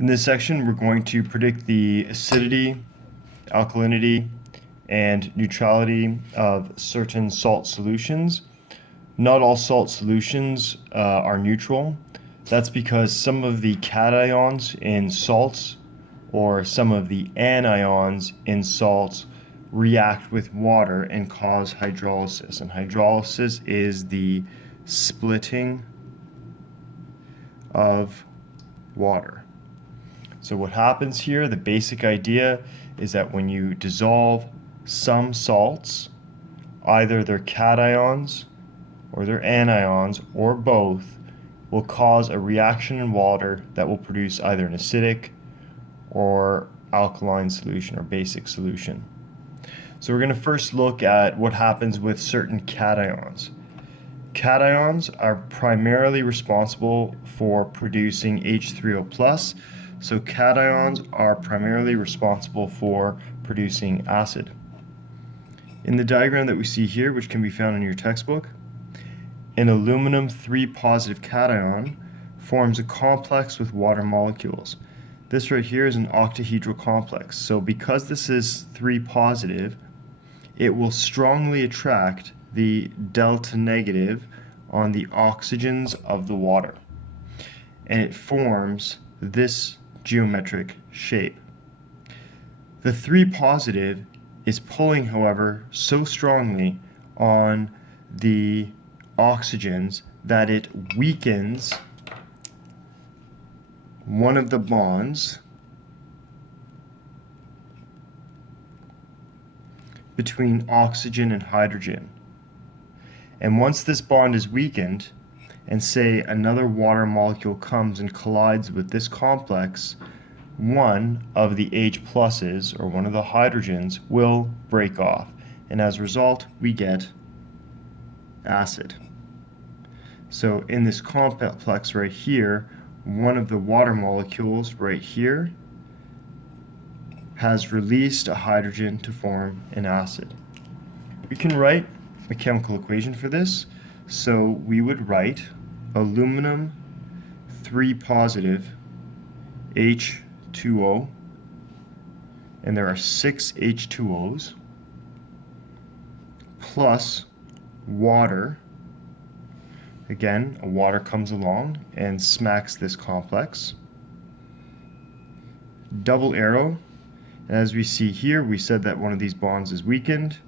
In this section, we're going to predict the acidity, alkalinity, and neutrality of certain salt solutions. Not all salt solutions are neutral. That's because some of the cations in salts or some of the anions in salts react with water and cause hydrolysis. And hydrolysis is the splitting of water. So what happens here, the basic idea is that when you dissolve some salts, either their cations or their anions or both, will cause a reaction in water that will produce either an acidic or alkaline solution or basic solution. So we're going to first look at what happens with certain cations. Cations are primarily responsible for producing H3O+. So cations are primarily responsible for producing acid. In the diagram that we see here, which can be found in your textbook, an aluminum 3 positive cation forms a complex with water molecules. This right here is an octahedral complex. So because this is 3 positive, it will strongly attract the delta negative on the oxygens of the water. And it forms this geometric shape. The 3 positive is pulling, however, so strongly on the oxygens that it weakens one of the bonds between oxygen and hydrogen. And once this bond is weakened, and say another water molecule comes and collides with this complex, one of the H pluses, or one of the hydrogens, will break off. And as a result, we get acid. So in this complex right here, one of the water molecules right here has released a hydrogen to form an acid. We can write a chemical equation for this. So we would write aluminum 3 positive H2O, and there are 6 H2Os, plus water. Again, a water comes along and smacks this complex. Double arrow, and as we see here, we said that one of these bonds is weakened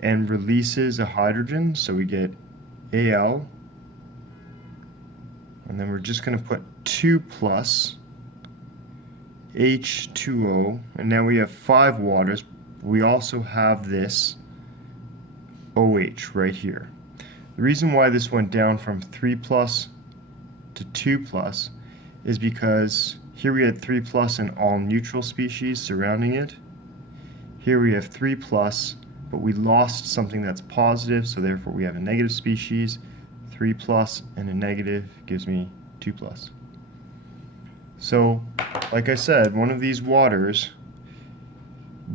and releases a hydrogen, so we get Al, and then we're just going to put 2 plus H2O, and now we have 5 waters. We also have this OH right here. The reason why this went down from 3 plus to 2 plus is because here we had 3 plus and all neutral species surrounding it. Here we have 3 plus, but we lost something that's positive, so therefore we have a negative species. 3 plus and a negative gives me 2 plus. So, like I said, one of these waters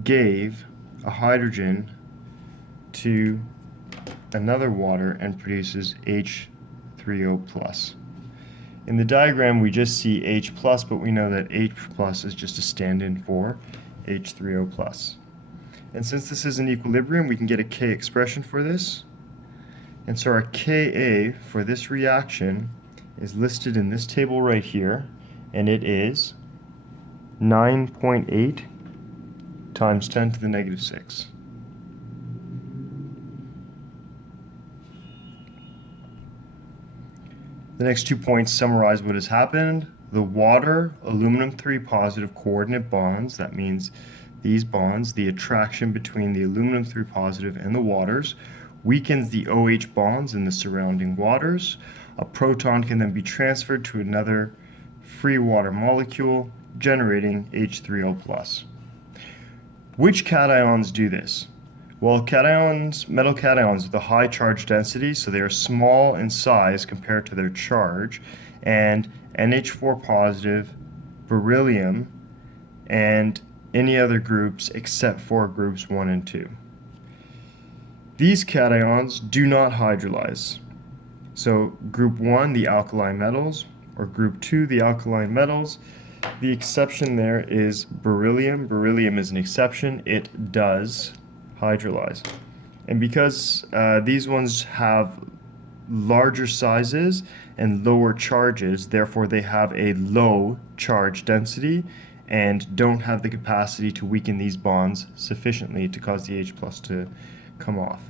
gave a hydrogen to another water and produces H3O+. In the diagram we just see H+, but we know that H+ is just a stand-in for H3O+. And since this is an equilibrium, we can get a K expression for this. And so our Ka for this reaction is listed in this table right here, and it is 9.8 times 10 to the negative 6. The next 2 points summarize what has happened. The water, aluminum 3 positive coordinate bonds, that means these bonds, the attraction between the aluminum 3 positive and the waters, weakens the OH bonds in the surrounding waters. A proton can then be transferred to another free water molecule, generating H3O+. Which cations do this? Well, cations, metal cations with a high charge density, so they are small in size compared to their charge, and NH4 positive, beryllium, and any other groups except for groups 1 and 2. These cations do not hydrolyze. So group 1, the alkali metals, or group 2, the alkaline metals. The exception there is beryllium. Beryllium is an exception. It does hydrolyze. And because these ones have larger sizes and lower charges, therefore they have a low charge density and don't have the capacity to weaken these bonds sufficiently to cause the H plus to come off.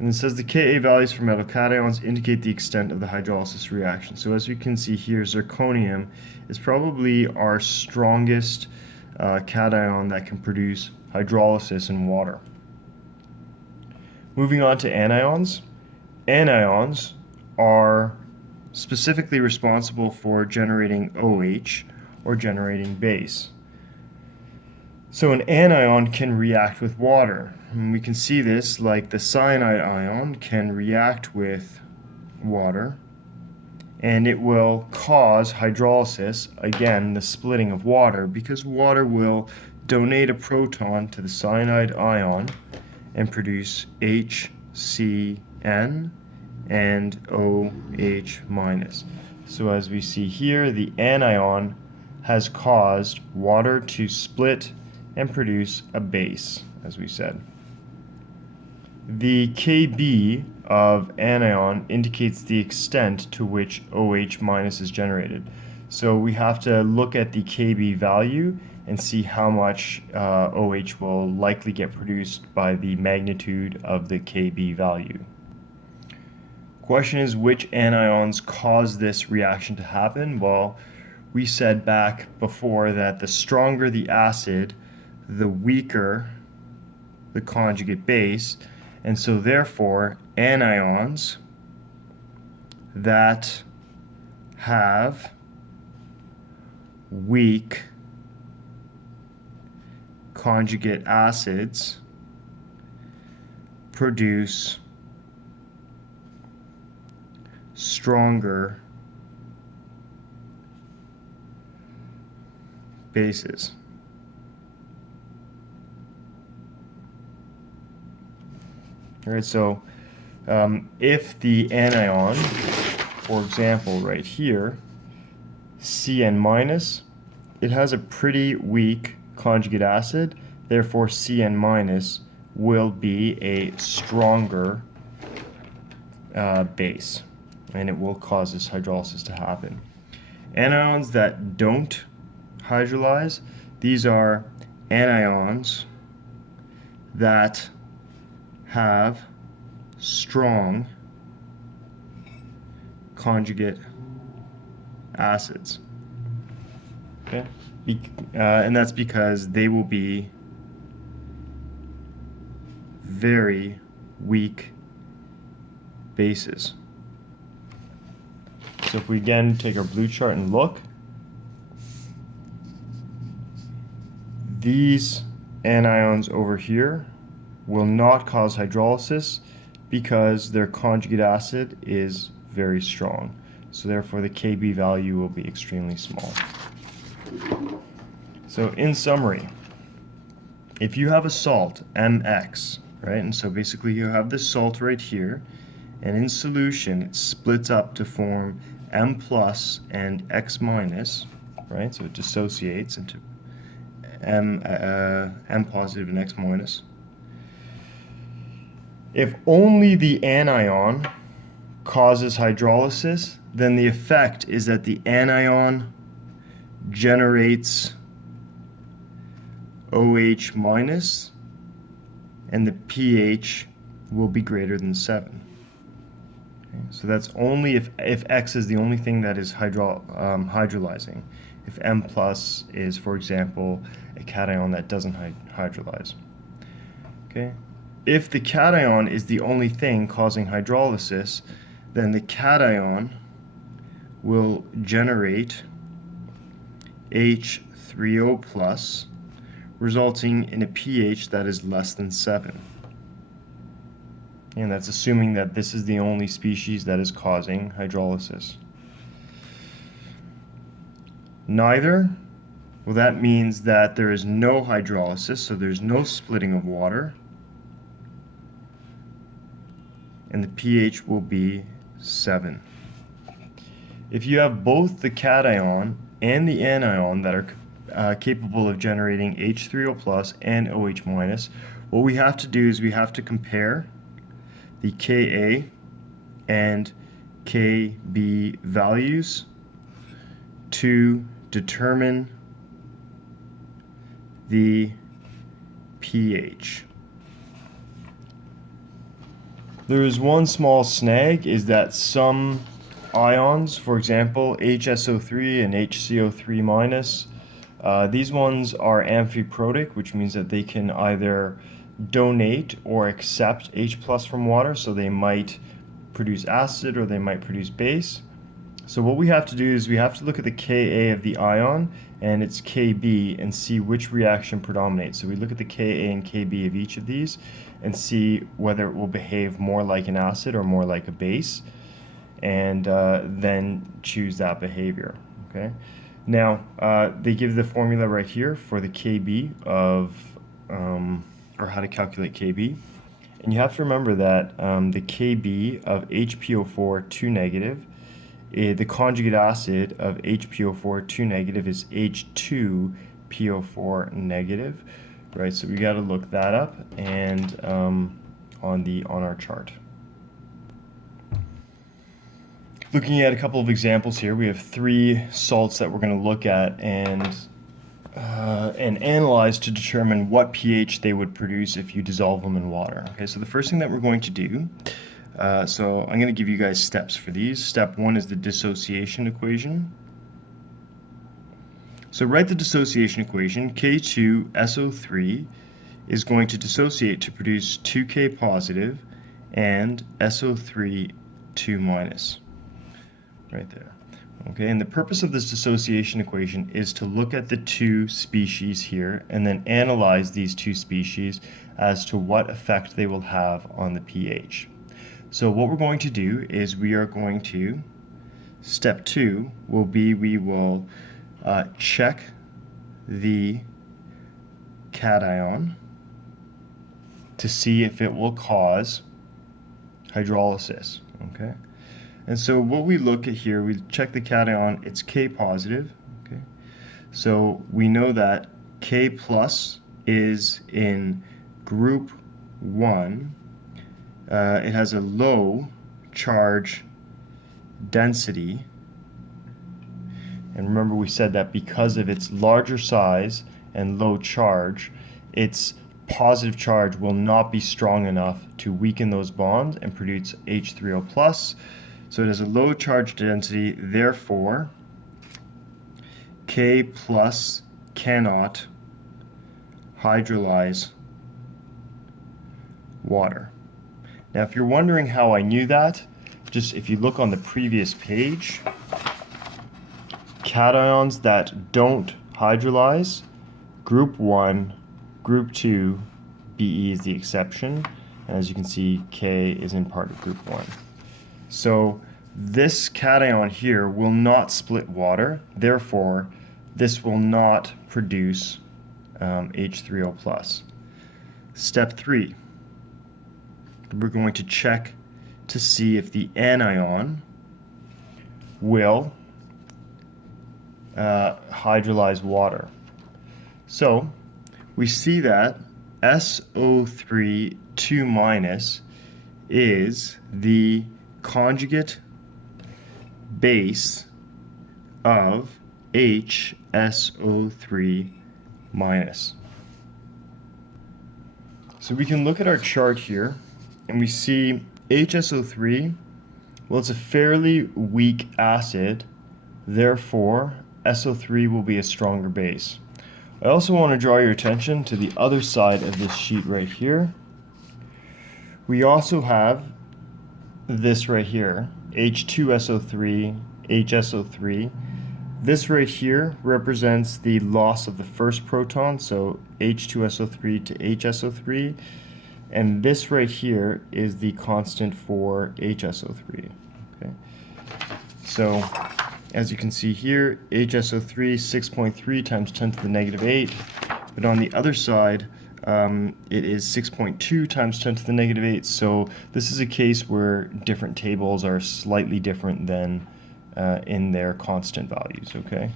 And it says the Ka values for metal cations indicate the extent of the hydrolysis reaction. So as we can see here, zirconium is probably our strongest cation that can produce hydrolysis in water. Moving on to anions. Anions are specifically responsible for generating OH or generating base. So an anion can react with water. And we can see this like the cyanide ion can react with water, and it will cause hydrolysis, again the splitting of water, because water will donate a proton to the cyanide ion and produce HCN and OH minus. So as we see here, the anion has caused water to split and produce a base, as we said. The Kb of anion indicates the extent to which OH minus is generated. So we have to look at the Kb value and see how much OH will likely get produced by the magnitude of the Kb value. Question is, which anions cause this reaction to happen? Well, we said back before that the stronger the acid, the weaker the conjugate base, and so therefore anions that have weak conjugate acids produce stronger bases. All right, so if the anion, for example, right here, Cn minus, it has a pretty weak conjugate acid, therefore Cn minus will be a stronger base, and it will cause this hydrolysis to happen. Anions that don't hydrolyze, these are anions that have strong conjugate acids. Okay? And that's because they will be very weak bases. So if we again take our blue chart and look, these anions over here will not cause hydrolysis because their conjugate acid is very strong. So therefore the Kb value will be extremely small. So in summary, if you have a salt, Mx, right, and so basically you have this salt right here, and in solution it splits up to form M plus and X minus, right, so it dissociates into M positive and X minus. If only the anion causes hydrolysis, then the effect is that the anion generates OH minus and the pH will be greater than 7. Okay, so that's only if X is the only thing that is hydrolyzing. If M plus is, for example, a cation that doesn't hydrolyze. Okay? If the cation is the only thing causing hydrolysis, then the cation will generate H3O plus, resulting in a pH that is less than 7. And that's assuming that this is the only species that is causing hydrolysis. Neither, well, that means that there is no hydrolysis, so there's no splitting of water, and the pH will be 7. if you have both the cation and the anion that are capable of generating H3O plus and OH minus, what we have to do is we have to compare the Ka and Kb values to determine the pH. There is one small snag, is that some ions, for example HSO3 and HCO3 minus, these ones are amphiprotic, which means that they can either donate or accept H plus from water, so they might produce acid or they might produce base. So what we have to do is we have to look at the Ka of the ion and its Kb and see which reaction predominates. So we look at the Ka and Kb of each of these and see whether it will behave more like an acid or more like a base, and then choose that behavior. Okay. Now they give the formula right here for the Kb of, or how to calculate Kb. And you have to remember that the Kb of HPO4 2 negative, the conjugate acid of HPO4 2 negative is H2PO4 negative, right? So we got to look that up and on our chart. Looking at a couple of examples here, we have 3 salts that we're going to look at and analyze to determine what pH they would produce if you dissolve them in water. Okay, so the first thing that we're going to do, so I'm going to give you guys steps for these. Step 1 is the dissociation equation. So write the dissociation equation. K2SO3 is going to dissociate to produce 2K positive and SO3 2 minus. Right there. Okay, and the purpose of this dissociation equation is to look at the 2 species here and then analyze these 2 species as to what effect they will have on the pH. So what we're going to do is we are going to, step 2 will be we will check the cation to see if it will cause hydrolysis. Okay. And so what we look at here, we check the cation, it's K positive. Okay. So we know that K plus is in group 1. It has a low charge density. And remember we said that because of its larger size and low charge, its positive charge will not be strong enough to weaken those bonds and produce H3O plus. So it has a low charge density, therefore K plus cannot hydrolyze water. Now if you're wondering how I knew that, just if you look on the previous page, cations that don't hydrolyze, group 1, group 2, Be is the exception, and as you can see K is in part of group 1. So this cation here will not split water, therefore this will not produce H3O plus. Step 3, we're going to check to see if the anion will hydrolyze water. So we see that SO3 2 minus is the conjugate base of HSO3 minus. So we can look at our chart here and we see HSO3, well, it's a fairly weak acid, therefore SO3 will be a stronger base. I also want to draw your attention to the other side of this sheet right here. We also have this right here, H2SO3, HSO3. This right here represents the loss of the first proton, so H2SO3 to HSO3. And this right here is the constant for HSO3. Okay. So as you can see here, HSO3 6.3 times 10 to the negative 8. But on the other side, it is 6.2 times 10 to the negative 8. So this is a case where different tables are slightly different than in their constant values, okay?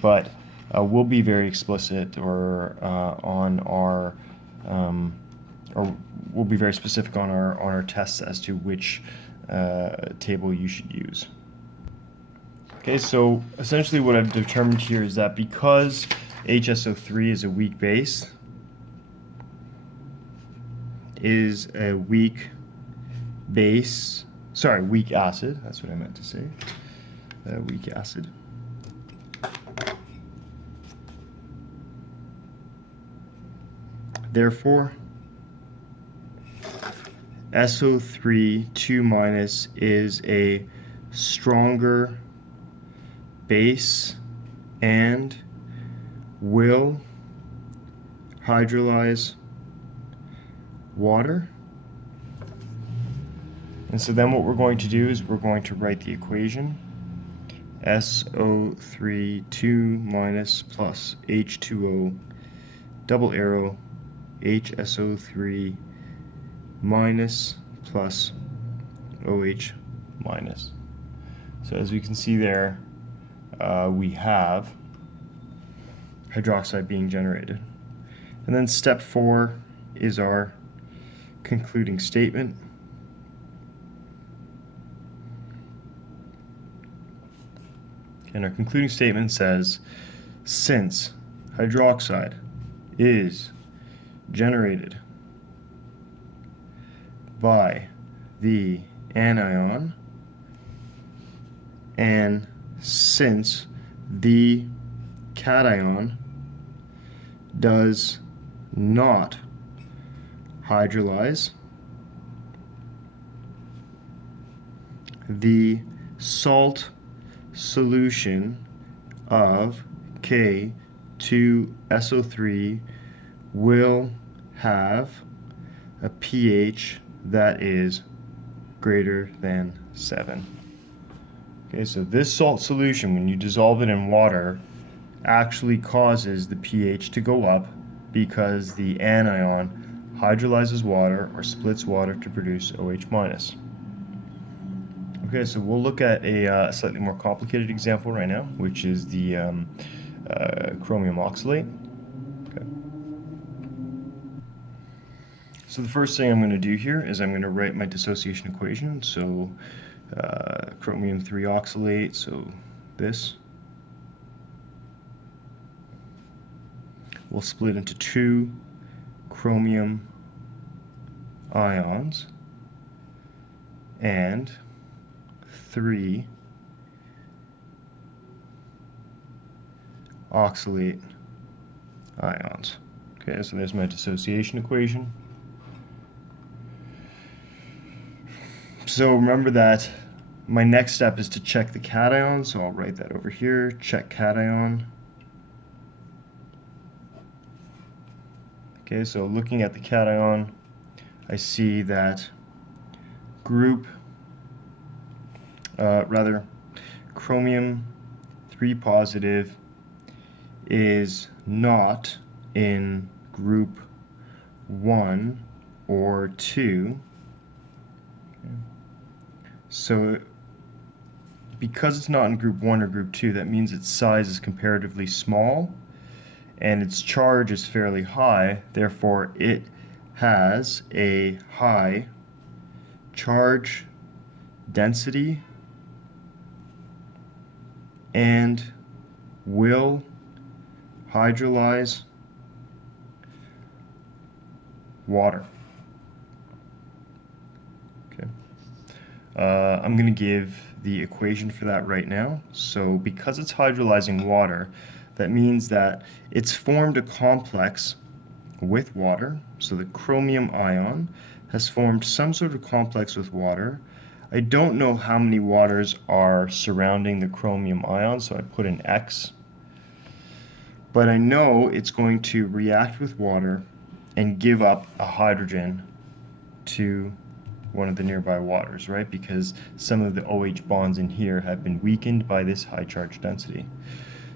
But we'll be very explicit on our or we'll be very specific on our tests as to which table you should use. Okay, so essentially what I've determined here is that because HSO3 is a weak base, weak acid, that's what I meant to say, weak acid. Therefore, SO3 2- is a stronger base and will hydrolyze water. And so then what we're going to do is we're going to write the equation SO3 2- plus H2O double arrow HSO3 minus plus OH minus. So as we can see there, we have hydroxide being generated. And then step 4 is our concluding statement. And our concluding statement says, since hydroxide is generated by the anion, and since the cation does not hydrolyze, the salt solution of K2SO3 will have a pH that is greater than 7. Okay, so this salt solution, when you dissolve it in water, actually causes the pH to go up because the anion hydrolyzes water or splits water to produce OH minus. Okay, so we'll look at a slightly more complicated example right now, which is the chromium oxalate. Okay. So the first thing I'm going to do here is I'm going to write my dissociation equation. So chromium 3 oxalate, so this will split into 2 chromium ions and 3 oxalate ions. Okay, so there's my dissociation equation. So remember that my next step is to check the cation, so I'll write that over here, check cation. Okay, so looking at the cation, I see that chromium 3 positive is not in group 1 or 2. Okay. So because it's not in group 1 or group 2, that means its size is comparatively small and its charge is fairly high. Therefore, it has a high charge density and will hydrolyze water. Okay. I'm going to give the equation for that right now. So because it's hydrolyzing water, that means that it's formed a complex with water. So the chromium ion has formed some sort of complex with water. I don't know how many waters are surrounding the chromium ion, so I put an X. But I know it's going to react with water and give up a hydrogen to one of the nearby waters, right? Because some of the OH bonds in here have been weakened by this high charge density.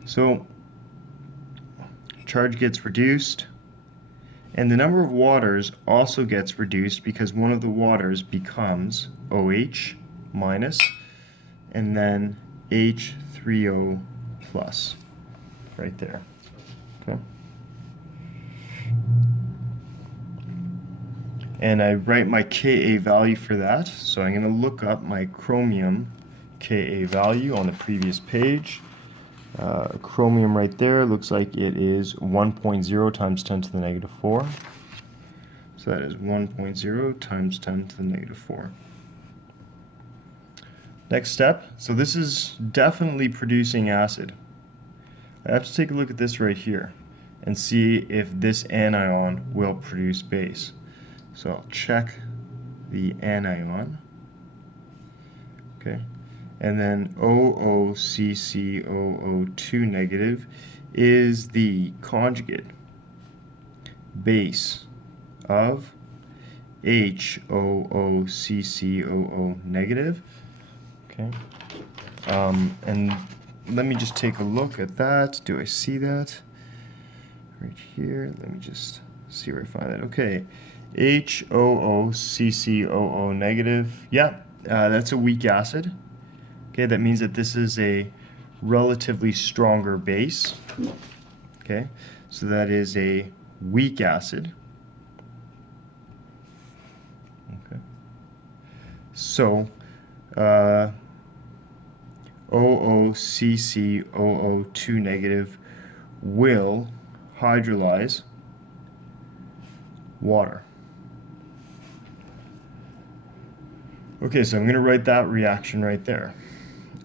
So charge gets reduced, and the number of waters also gets reduced because one of the waters becomes OH minus, and then H3O plus right there. Okay. And I write my Ka value for that. So I'm going to look up my chromium Ka value on the previous page. Chromium right there looks like it is 1.0 times 10 to the negative 4. So that is 1.0 times 10 to the negative 4. Next step, so this is definitely producing acid. I have to take a look at this right here and see if this anion will produce base. So I'll check the anion, okay, and then OOCCOO2 negative is the conjugate base of HOOCCOO negative. Okay, and let me just take a look at that. Do I see that? Right here. Let me just see where I find that. Okay, HOOCCOO negative. Yeah, that's a weak acid. Okay, that means that this is a relatively stronger base. Okay, so that is a weak acid. Okay, so OOCCOO2 negative will hydrolyze water. Okay, so I'm going to write that reaction right there.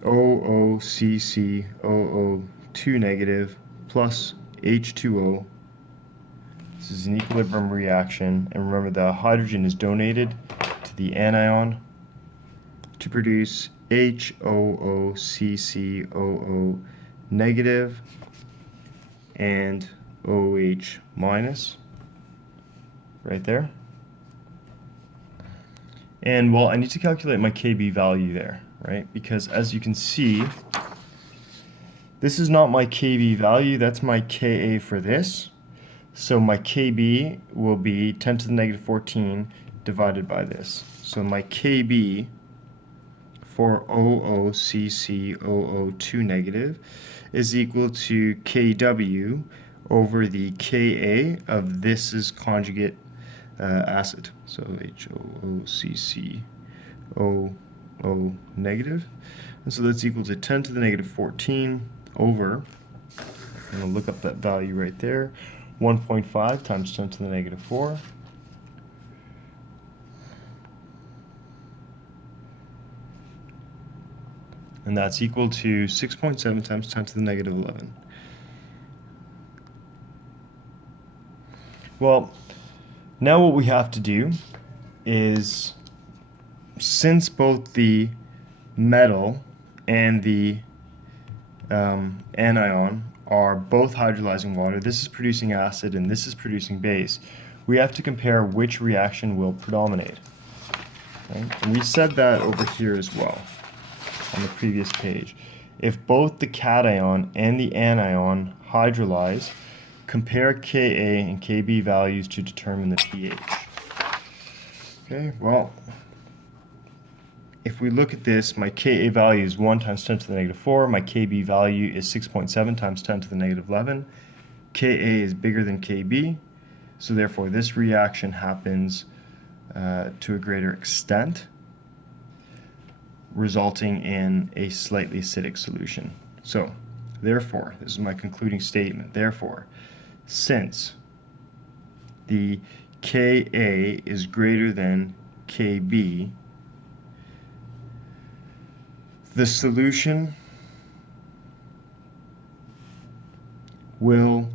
OOCCOO2 negative plus H2O. This is an equilibrium reaction, and remember the hydrogen is donated to the anion to produce HOOCCOO negative and OH minus right there. And well, I need to calculate my Kb value there, right? Because as you can see, this is not my Kb value, that's my Ka for this. So my Kb will be 10 to the negative 14 divided by this. So my Kb for OOCCOO2 negative is equal to Kw over the Ka of this's conjugate acid. So HOOCCOO negative. And so that's equal to 10 to the negative 14 over, I'm going to look up that value right there, 1.5 times 10 to the negative 4. And that's equal to 6.7 times 10 to the negative 11. Well, now what we have to do is, since both the metal and the anion are both hydrolyzing water, this is producing acid and this is producing base, we have to compare which reaction will predominate. Okay? And we said that over here as well on the previous page. If both the cation and the anion hydrolyze, compare Ka and Kb values to determine the pH. Okay, well, if we look at this, my Ka value is 1 times 10 to the negative 4, my Kb value is 6.7 times 10 to the negative 11. Ka is bigger than Kb, so therefore this reaction happens to a greater extent, resulting in a slightly acidic solution. So, therefore, this is my concluding statement, therefore, since the Ka is greater than Kb, the solution will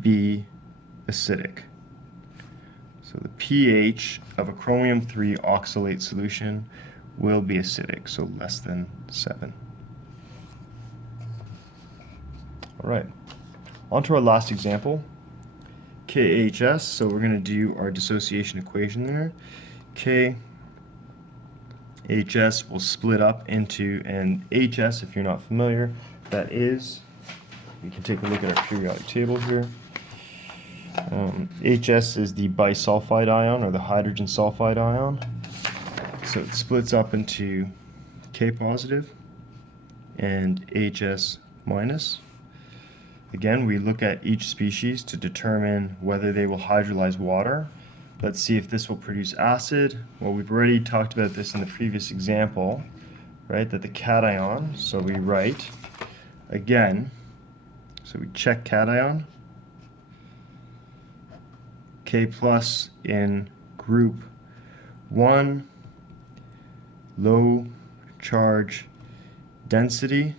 be acidic. So the pH of a chromium 3 oxalate solution will be acidic, so less than 7. All right, on to our last example, KHS. So we're going to do our dissociation equation there. KHS will split up into an HS, if you're not familiar, that is, we can take a look at our periodic table here. HS is the bisulfide ion, or the hydrogen sulfide ion. So it splits up into K positive and HS minus. Again, we look at each species to determine whether they will hydrolyze water. Let's see if this will produce acid. Well, we've already talked about this in the previous example, right, that the cation, so we write, again, so we check cation, K plus in group 1, low charge density,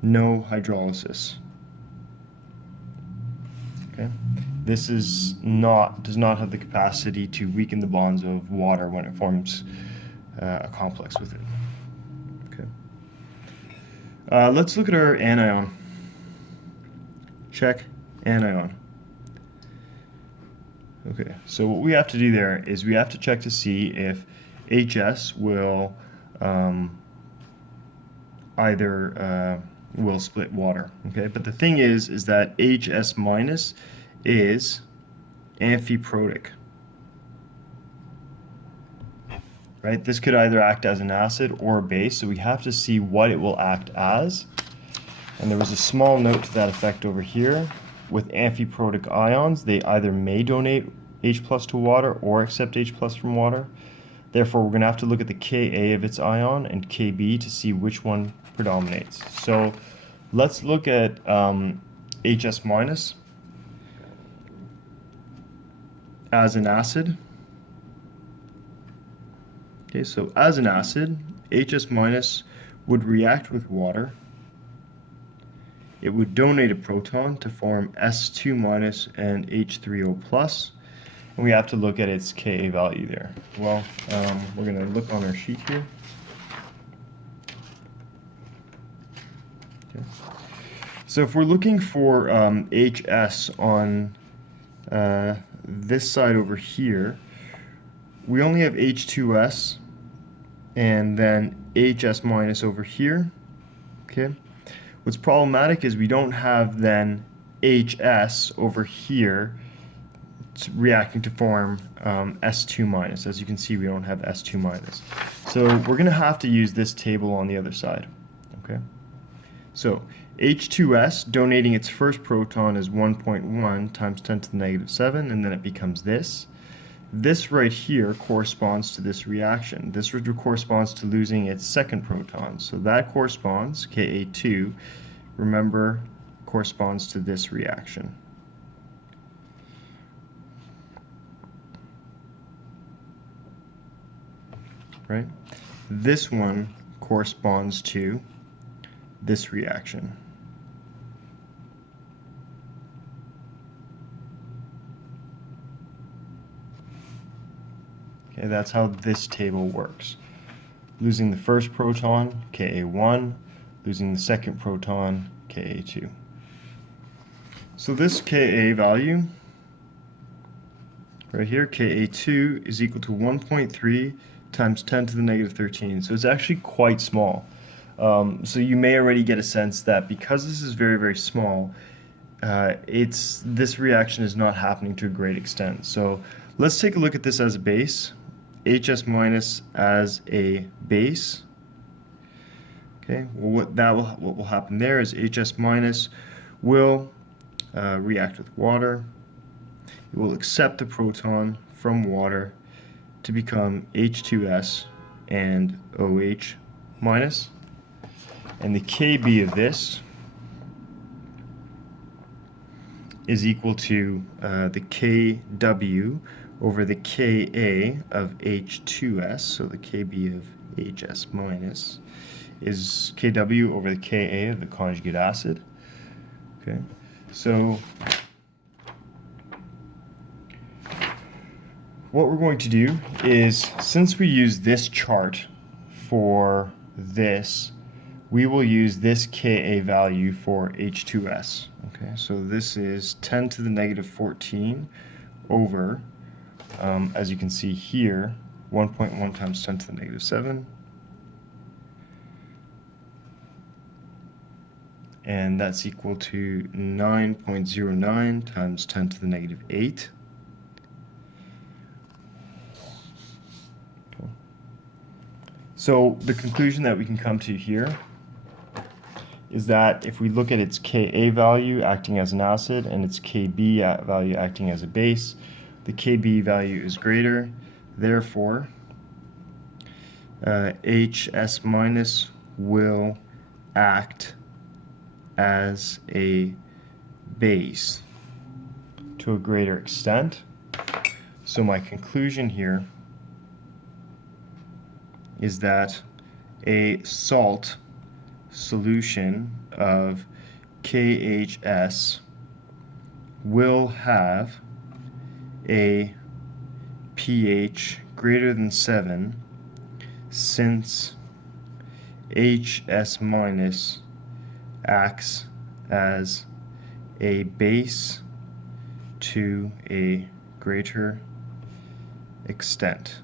no hydrolysis. Okay, this does not have the capacity to weaken the bonds of water when it forms a complex with it. Okay, let's look at our anion. Check anion. Okay, so what we have to do there is we have to check to see if HS will will split water. Okay, but the thing is that HS minus is amphiprotic. Right? This could either act as an acid or a base, so we have to see what it will act as. And there was a small note to that effect over here. With amphiprotic ions, they either may donate H plus to water or accept H plus from water. Therefore, we're going to have to look at the Ka of its ion and Kb to see which one predominates. So let's look at HS minus as an acid. Okay, so as an acid, HS minus would react with water. It would donate a proton to form S2 minus and H3O plus. And we have to look at its Ka value there. Well, we're going to look on our sheet here. Okay. So if we're looking for HS on this side over here, we only have H2S and then HS minus over here. Okay. What's problematic is we don't have then HS over here reacting to form S2 minus. As you can see, we don't have S2 minus. So we're going to have to use this table on the other side. Okay. So H2S donating its first proton is 1.1 times 10 to the negative 7, and then it becomes this. This right here corresponds to this reaction. This corresponds to losing its second proton. So that corresponds, Ka2, remember, corresponds to this reaction. Right? This one corresponds to this reaction. Okay, that's how this table works. Losing the first proton, Ka1, losing the second proton, Ka2. So this Ka value right here, Ka2, is equal to 1.3 times 10 to the negative 13. So it's actually quite small. So you may already get a sense that because this is very, very small, this reaction is not happening to a great extent. So let's take a look at this as a base. HS minus as a base. Okay, well, what will happen there is HS minus will react with water. It will accept the proton from water to become H2S and OH minus. And the Kb of this is equal to the Kw over the Ka of H2S, so the Kb of HS minus is Kw over the Ka of the conjugate acid. Okay, so what we're going to do is, since we use this chart for this, we will use this Ka value for H2S. Okay, so this is 10 to the negative 14 over, as you can see here, 1.1 times 10 to the negative 7. And that's equal to 9.09 times 10 to the negative 8. So the conclusion that we can come to here is that if we look at its Ka value acting as an acid and its Kb value acting as a base, the Kb value is greater, therefore HS minus will act as a base to a greater extent. So my conclusion here is that a salt solution of KHS will have a pH greater than 7 since HS minus acts as a base to a greater extent.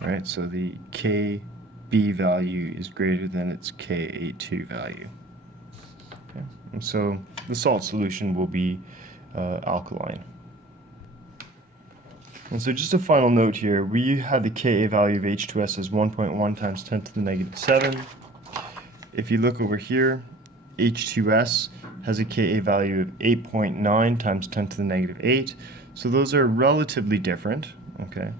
Right, so the Kb value is greater than its Ka2 value. Okay. And so the salt solution will be alkaline. And so just a final note here, we had the Ka value of H2S as 1.1 times 10 to the negative 7. If you look over here, H2S has a Ka value of 8.9 times 10 to the negative 8. So those are relatively different. Okay.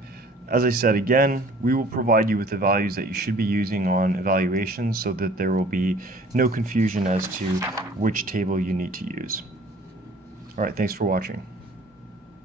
As I said again, we will provide you with the values that you should be using on evaluations so that there will be no confusion as to which table you need to use. All right, thanks for watching.